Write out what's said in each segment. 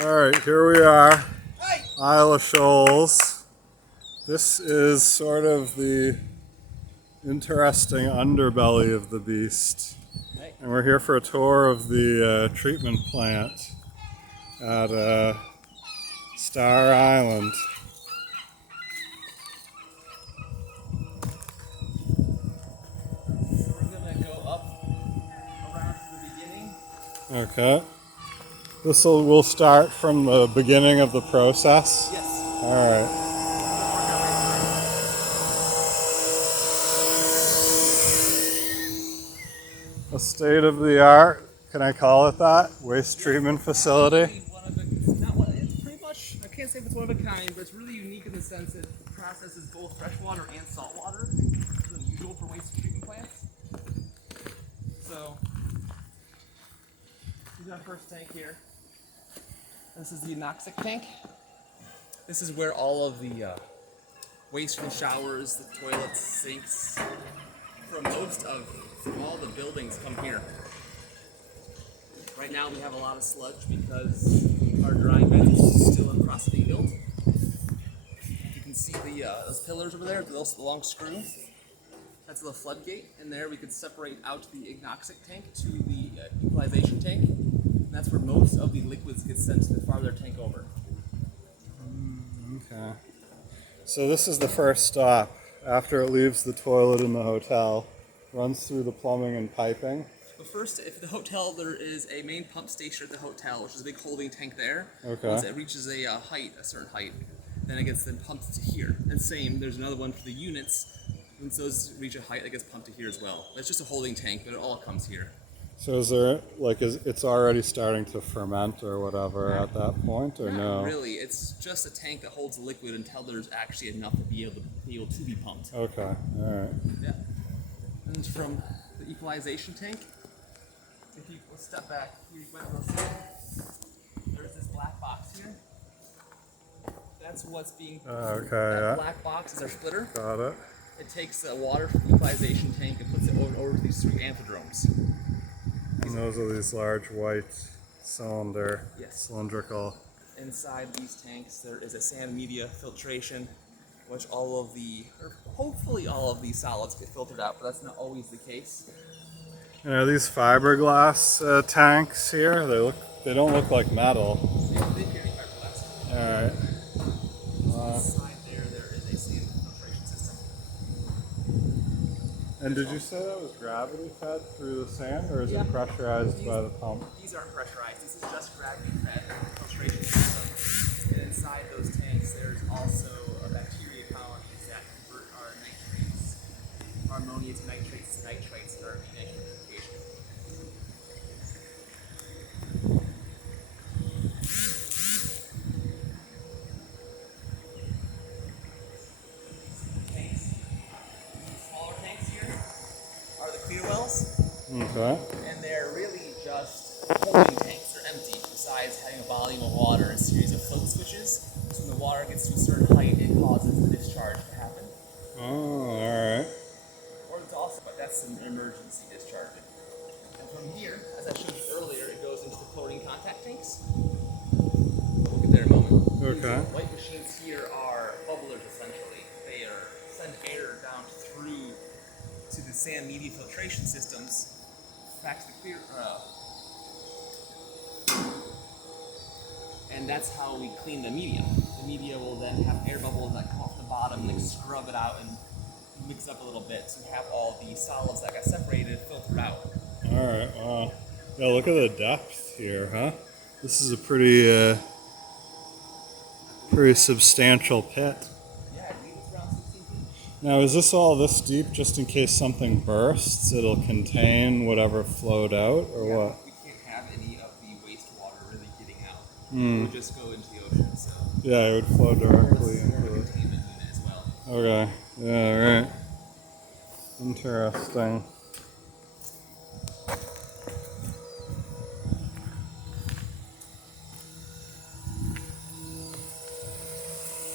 Alright, here we are, Isle of Shoals. This is sort of the interesting underbelly of the beast. And we're here for a tour of the treatment plant at Star Island. So we're gonna go up around to the beginning. Okay. We'll start from the beginning of the process? Yes. Alright. A state-of-the-art, can I call it that? Waste treatment facility? It's pretty much, I can't say if it's one of a kind, but it's really unique in the sense that it processes both freshwater and saltwater. It's unusual for waste treatment plants. So, this is our first tank here. This is the Inoxic Tank. This is where all of the waste from showers, the toilets, sinks, from all the buildings come here. Right now we have a lot of sludge because our drying bed is still in the process of being built. You can see those pillars over there, the long screw. That's the floodgate, and there we could separate out the Inoxic tank to the equalization tank. And that's where most of the liquids get sent to the farther tank over. Okay. So this is the first stop after it leaves the toilet in the hotel. Runs through the plumbing and piping. But first, if the hotel, there is a main pump station at the hotel, which is a big holding tank there. Okay. Once it reaches a certain height, then it gets then pumped to here. And same, there's another one for the units. Once those reach a height, it gets pumped to here as well. It's just a holding tank, but it all comes here. So is there, it's already starting to ferment or whatever at that point, or no? Not really. It's just a tank that holds the liquid until there's actually enough to be able to be pumped. Okay, alright. Yeah. And from the equalization tank, if you step back, you might be able to see there's this black box here. That's what's being. Okay, that yeah. black box is our splitter. Got it. It takes the water from the equalization tank and puts it over to these three amphidromes. And those are these large white Yes. cylindrical. Inside these tanks, there is a sand media filtration, which hopefully all of these solids get filtered out, but that's not always the case. And are these fiberglass tanks here? They don't look like metal. They carry fiberglass. Alright. Inside there is a sand filtration system. And did you say that was gravity fed through the sand, or is Yeah. it pressurized by the pump? These aren't pressurized. This is just gravity fed filtration system. And inside those tanks, there's also bacteria colonies that convert our nitrates, our ammonia to nitrates in our denitrification. Tanks. These smaller tanks here are the clear wells. Okay. And they're really just holding tanks. They're empty, besides having a volume of water and a series of float switches. So when the water gets to a certain height, it causes the discharge to happen. Oh, alright. Or it's also, but that's an emergency discharge. And from here, as I showed you earlier, it goes into the floating contact tanks. We'll get there in a moment. Okay. These white machines here are bubblers, essentially. They send air down through to the sand media filtration systems back to the clear, and that's how we clean the media. The media will then have air bubbles that come off the bottom and scrub it out and mix up a little bit to have all the solids that got separated filtered out. Alright, wow. Yeah, look at the depth here, huh? This is a pretty substantial pit. Yeah, I believe it's around 16 feet. Now, is this all this deep just in case something bursts? It'll contain whatever flowed out, or what? We can't have any of the wastewater really getting out. It would just go into the ocean, so. Yeah, it would flow directly It's more of a into it. containment unit as well. Okay, yeah, right. Interesting.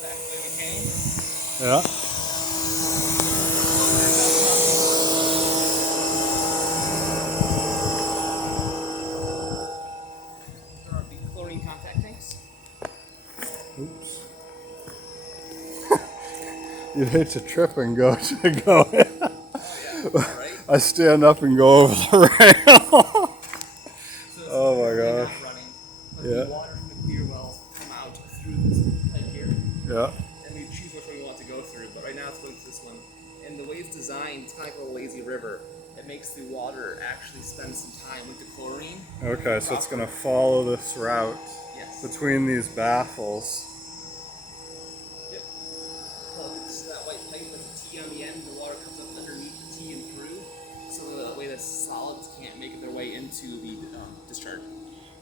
Back the way we came. Yeah. chlorine contact tanks. Oops. You'd hate to trip and go to go in. Oh yeah, all right. I stand up and go over the rail. So it's Oh my currently gosh. not running, but Yeah. the water from the clear wells come out through this pipe here, Yeah. and we choose which one we want to go through. But right now it's going to this one. And the way it's designed, it's kind of like a little lazy river. It makes the water actually spend some time with the chlorine. Okay, so it's gonna follow this route Yes. between these baffles. Yep. Well, it's that white pipe with the T on the end. The water comes up underneath the T and through, so the way the solids can't make their way into the discharge.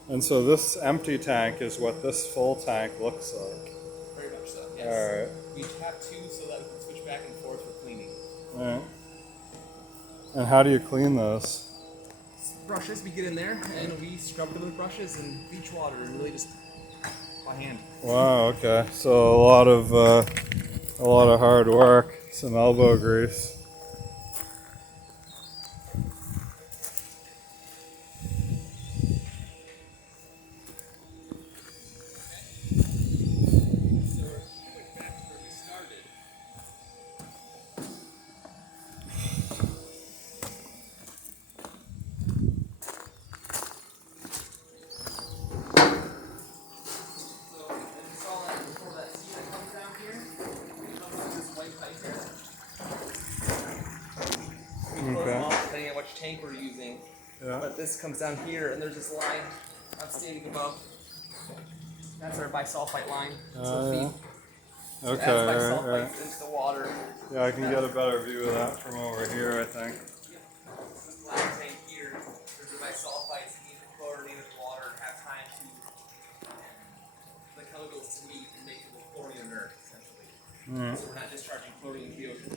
And so this empty tank is what this full tank looks like. Very much so. Yes. Alright. We have two so that we can switch back and forth for cleaning. Alright. And how do you clean those? Brushes, we get in there and we scrub them with brushes and bleach water and really just by hand. Wow, okay. So a lot of hard work, some elbow grease. So we're going back to where we started. So you saw that before that T that comes down here. It comes through this white pipe here. We close them off depending on which tank we're using. Yeah. But this comes down here and there's this line outstanding above. That's our bisulfite line. Yeah. So Okay, adds right, bisulfites right. into the water. Yeah, I can get a better view of that from over here, I think. This black tank here, there's the bisulfites that need to chlorinate with water and have time to the chemicals to meet and make it chlorine inert, essentially. So we're not discharging chlorine into the ocean.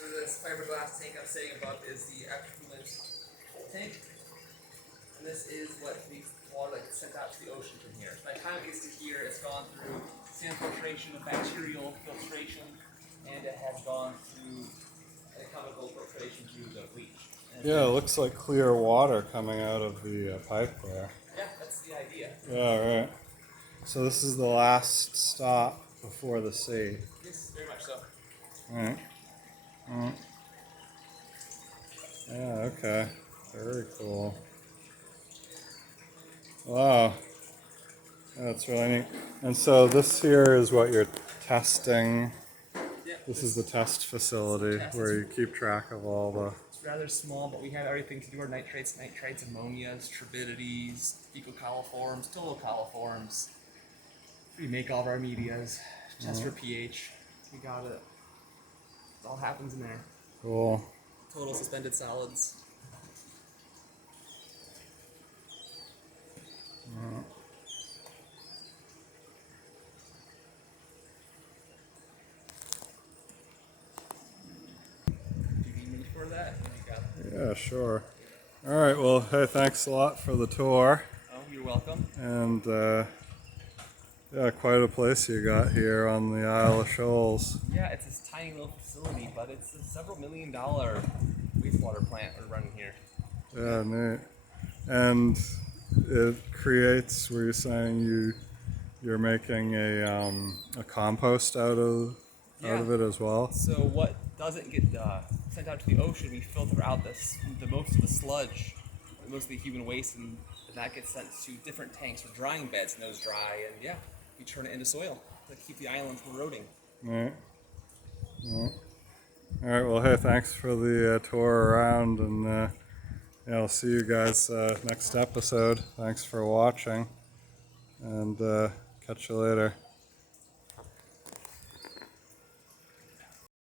So this fiberglass tank I'm saying above is the effluent tank. And this is what the water that gets sent out to the ocean from here. By the time it gets to here, it's gone through sand filtration, bacterial filtration, and it has gone through a chemical filtration through the bleach. And Yeah, it looks like clear water coming out of the pipe there. yeah, that's the idea. Yeah, right. So this is the last stop before the sea. Yes, very much so. Alright. Yeah, okay. Very cool. Wow. That's really neat. And so this here is what you're testing. Yeah, This is the test facility where you keep track of all the... it's rather small, but we have everything to do our nitrates, ammonias, turbidities, fecal coliforms, tolocoliforms. We make all of our medias, test for pH. We got it. It all happens in there. Cool. Total suspended solids. Do you need me for that? You got it. Yeah, sure. All right, well, hey, thanks a lot for the tour. Oh, you're welcome. And, yeah, quite a place you got here on the Isle of Shoals. Yeah, it's this tiny little facility, but it's a several $1 million wastewater plant we're running here. Yeah, neat. And it creates, were you saying you're making a compost out of it as well? So what doesn't get sent out to the ocean, we filter out the most of the sludge, most of the human waste, and that gets sent to different tanks or drying beds, and those dry, and yeah, we turn it into soil to keep the island from eroding. Right. All right, well, hey, thanks for the tour around, and yeah, I'll see you guys next episode. Thanks for watching, and catch you later.